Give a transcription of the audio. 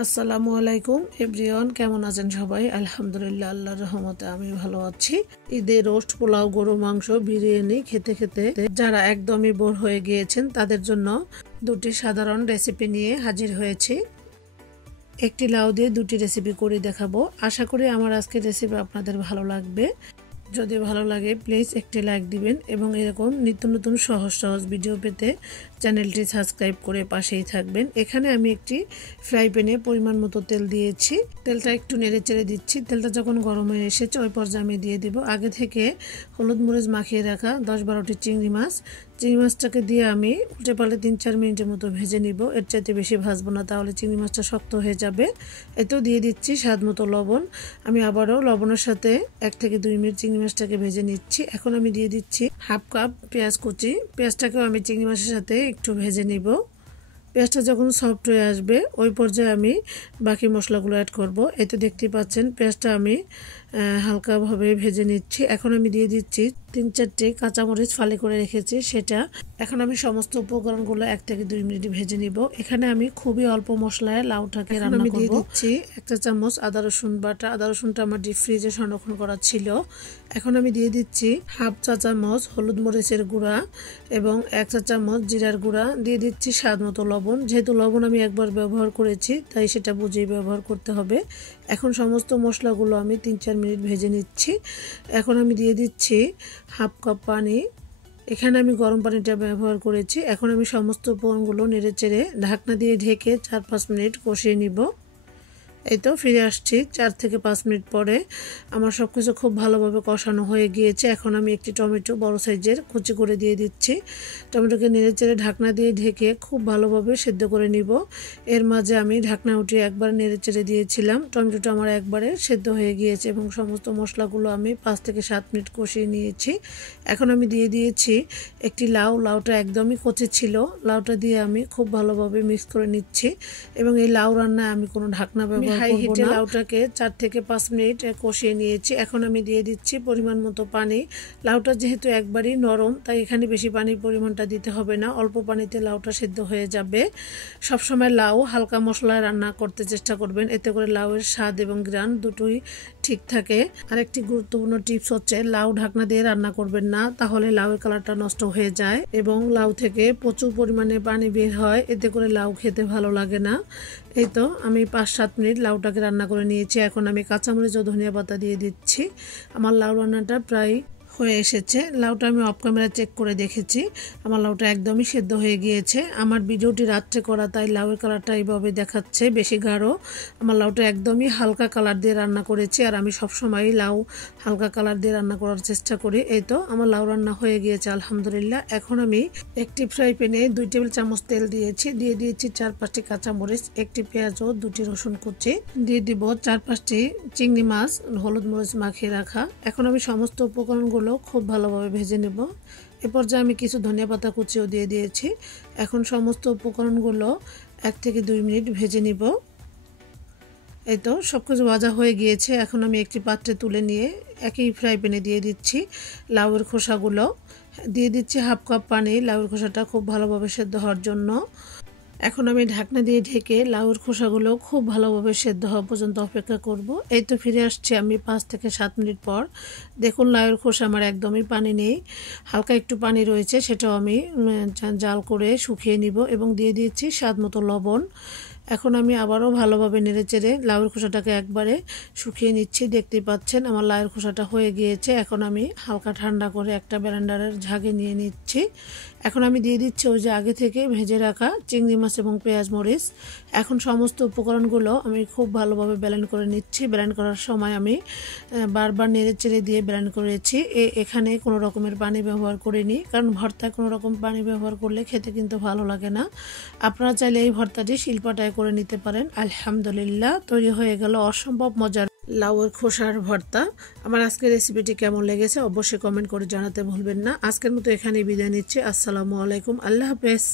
আসসালামু আলাইকুম এভরিওয়ান, কেমন আছেন সবাই? আলহামদুলিল্লাহ, আল্লাহর রহমতে আমি ভালো আছি। ঈদে রোস্ট, পোলাও, গরু মাংস, বিরিয়ানি খেতে খেতে যারা একদমই বোর হয়ে গিয়েছেন তাদের জন্য দুটি সাধারণ রেসিপি নিয়ে হাজির হয়েছি। একটি লাউ দিয়ে দুটি রেসিপি করে দেখাবো। আশা করি আমার আজকের রেসিপি আপনাদের ভালো লাগবে। যদি ভালো লাগে প্লিজ একটি লাইক দিবেন এবং এরকম নিত্য নতুন সহজ সহজ ভিডিও পেতে চ্যানেলটি সাবস্ক্রাইব করে পাশেই থাকবেন। এখানে আমি একটি ফ্রাই প্যানে পরিমাণ মতো তেল দিয়েছি। তেলটা একটু নেড়ে চেড়ে দিচ্ছি। তেলটা যখন গরম হয়ে এসেছে ওই পর্যায়ে আমি দিয়ে দিব আগে থেকে হলুদ মরিচ মাখিয়ে রাখা 10-12টি চিংড়ি মাছ। চিংড়ি মাছটাকে দিয়ে আমি উল্টে পাল্টে 3-4 মিনিটের মতো ভেজে নিব। এর চাইতে বেশি ভাজবো না, তাহলে চিংড়ি মাছটা শক্ত হয়ে যাবে। এতেও দিয়ে দিচ্ছি স্বাদ মতো লবণ। আমি আবারও লবণের সাথে 1 থেকে 2 মিনিট চিংড়ি মাছটাকে ভেজে নিচ্ছি। এখন আমি দিয়ে দিচ্ছি হাফ কাপ পেঁয়াজ কুচি। পেঁয়াজটাকেও আমি চিংড়ি মাছের সাথে একটু ভেজে নিব। পেঁয়াজটা যখন সফট হয়ে আসবে ওই পর্যায়ে আমি বাকি মশলাগুলো অ্যাড করব। এই তো দেখতেই পাচ্ছেন পেঁয়াজটা আমি হালকাভাবে ভেজে নিচ্ছি। এখন আমি দিয়ে দিচ্ছি 3-4টি কাঁচামরিচ ফালি করে রেখেছি সেটা। এখন আমি সমস্ত উপকরণগুলো 1 থেকে 2 মিনিট ভেজে নিব। এখানে আমি খুবই অল্প মশলায় লাউটাকে রান্না করব। দিয়ে দিচ্ছি 1 চা চামচ আদা রসুন বাটা। আদা রসুনটা আমার ডিপ ফ্রিজে সংরক্ষণ করা ছিল। এখন আমি দিয়ে দিচ্ছি হাফ চা চামচ হলুদ মরিচের গুঁড়া এবং 1 চা চামচ জিরার গুঁড়া। দিয়ে দিচ্ছি স্বাদ মতো লবণ। যেহেতু লবণ আমি একবার ব্যবহার করেছি তাই সেটা বুঝেই ব্যবহার করতে হবে। এখন সমস্ত মশলাগুলো আমি 3-4 মিনিট ভেজে নিচ্ছি। এখন আমি দিয়ে দিচ্ছি হাফ কাপ পানি। এখানে আমি গরম পানিটা ব্যবহার করেছি। এখন আমি সমস্ত উপকরণগুলো নেড়ে চেড়ে ঢাকনা দিয়ে ঢেকে 4-5 মিনিট কষিয়ে নিব। এই তো ফিরে আসছি 4 থেকে 5 মিনিট পরে। আমার সব কিছু খুব ভালোভাবে কষানো হয়ে গিয়েছে। এখন আমি একটি টমেটো বড় সাইজের কুচি করে দিয়ে দিচ্ছি। টমেটোকে নেড়ে চেড়ে ঢাকনা দিয়ে ঢেকে খুব ভালোভাবে সেদ্ধ করে নিব। এর মাঝে আমি ঢাকনা উঠিয়ে একবার নেড়ে চেড়ে দিয়েছিলাম। টমেটোটা আমার একবারে সেদ্ধ হয়ে গিয়েছে এবং সমস্ত মশলাগুলো আমি 5 থেকে 7 মিনিট কষিয়ে নিয়েছি। এখন আমি দিয়ে দিয়েছি একটি লাউ। লাউটা একদমই কচি ছিল। লাউটা দিয়ে আমি খুব ভালোভাবে মিক্স করে নিচ্ছি এবং এই লাউ রান্নায় আমি কোনো ঢাকনা ব্যবহার হাই হিটে লাউটাকে 4 থেকে 5 মিনিট কষিয়ে নিয়েছি। এখন আমি দিয়ে দিচ্ছি পরিমাণ মতো পানি। লাউটা যেহেতু একবারই নরম তাই এখানে বেশি পানির পরিমাণটা দিতে হবে না, অল্প পানিতে লাউটা সেদ্ধ হয়ে যাবে। সবসময় লাউ হালকা মশলায় রান্না করতে চেষ্টা করবেন, এতে করে লাউয়ের স্বাদ এবং ঘ্রাণ দুটোই ঠিক থাকে। আরেকটি গুরুত্বপূর্ণ টিপস হচ্ছে লাউ ঢাকনা দিয়ে রান্না করবেন না, তাহলে লাউয়ের কালারটা নষ্ট হয়ে যায় এবং লাউ থেকে প্রচুর পরিমাণে পানি বের হয়, এতে করে লাউ খেতে ভালো লাগে না। এই তো আমি 5-7 মিনিট লাউটাকে রান্না করে নিয়েছি। এখন আমি কাঁচামরিচ ও ধনিয়া পাতা দিয়ে দিচ্ছি। আমার লাউ রান্নাটা প্রায় হয়ে এসেছে। লাউটা আমি অফ ক্যামেরা চেক করে দেখেছি, আমার লাউটা একদমই সেদ্ধ হয়ে গিয়েছে। আমার ভিডিওটি রাত্রে করা তাই লাউয়ের কালারটা এইভাবে দেখাচ্ছে, বেশি গাঢ়। আমার লাউটা একদমই হালকা কালার দিয়ে রান্না করেছি আর আমি সবসময় লাউ হালকা কালার দিয়ে রান্না করার চেষ্টা করি। এই তো আমার লাউ রান্না হয়ে গিয়েছে আলহামদুলিল্লাহ। এখন আমি একটি ফ্রাই প্যানে 2 টেবিল চামচ তেল দিয়েছি। দিয়ে দিয়েছি 4-5টি কাঁচামরিচ, একটি পেঁয়াজ ও 2টি রসুন কুচি। দিয়ে দিব 4-5টি চিংড়ি মাছ হলুদ মরিচ মাখিয়ে রাখা। এখন আমি সমস্ত উপকরণগুলো খুব ভালোভাবে ভেজে নেব। এ পর্যায়ে আমি কিছু ধনিয়া পাতা কুচিও দিয়ে দিয়েছি। এখন সমস্ত উপকরণগুলো 1 থেকে 2 মিনিট ভেজে নিব। এই তো সবকিছু ভাজা হয়ে গিয়েছে। এখন আমি একটি পাত্রে তুলে নিয়ে একই ফ্রাই প্যানে দিয়ে দিচ্ছি লাউয়ের খোসাগুলো। দিয়ে দিচ্ছি হাফ কাপ পানি লাউয়ের খোসাটা খুব ভালোভাবে সেদ্ধ হওয়ার জন্য। এখন আমি ঢাকনা দিয়ে ঢেকে লাউয়ের খোসাগুলো খুব ভালোভাবে সেদ্ধ হওয়া পর্যন্ত অপেক্ষা করব। এই তো ফিরে আসছি আমি 5 থেকে 7 মিনিট পর। দেখুন লাউয়ের খোসা আমার একদমই পানি নেই, হালকা একটু পানি রয়েছে, সেটাও আমি জাল করে শুকিয়ে নিব এবং দিয়ে দিয়েছি স্বাদ মতো লবণ। এখন আমি আবারও ভালোভাবে নেড়ে চেড়ে লাউয়ের খোসাটাকে একবারে শুকিয়ে নিচ্ছি। দেখতেই পাচ্ছেন আমার লাউয়ের খোসাটা হয়ে গিয়েছে। এখন আমি হালকা ঠান্ডা করে একটা ব্লেন্ডারের ঝাগে নিয়ে নিচ্ছি। এখন আমি দিয়ে দিচ্ছি ওই যে আগে থেকে ভেজে রাখা চিংড়ি মাছ এবং পেঁয়াজ মরিচ। এখন সমস্ত উপকরণগুলো আমি খুব ভালোভাবে ব্লেন্ড করে নিচ্ছি। ব্লেন্ড করার সময় আমি বারবার নেড়ে চেড়ে দিয়ে ব্লেন্ড করেছি। এখানে কোনো রকমের পানি ব্যবহার করিনি, কারণ ভর্তায় কোনো রকম পানি ব্যবহার করলে খেতে কিন্তু ভালো লাগে না। আপনারা চাইলে এই ভর্তাটি শিলপাটায় করে নিতে পারেন। আলহামদুলিল্লাহ, তৈরি হয়ে গেল অসম্ভব মজার লাউয়ের খোসার ভর্তা। আমার আজকের রেসিপিটি কেমন লেগেছে অবশ্যই কমেন্ট করে জানাতে ভুলবেন না। আজকের মতো এখানেই বিদায় নিচ্ছি। আসসালামু আলাইকুম, আল্লাহ হাফেজ।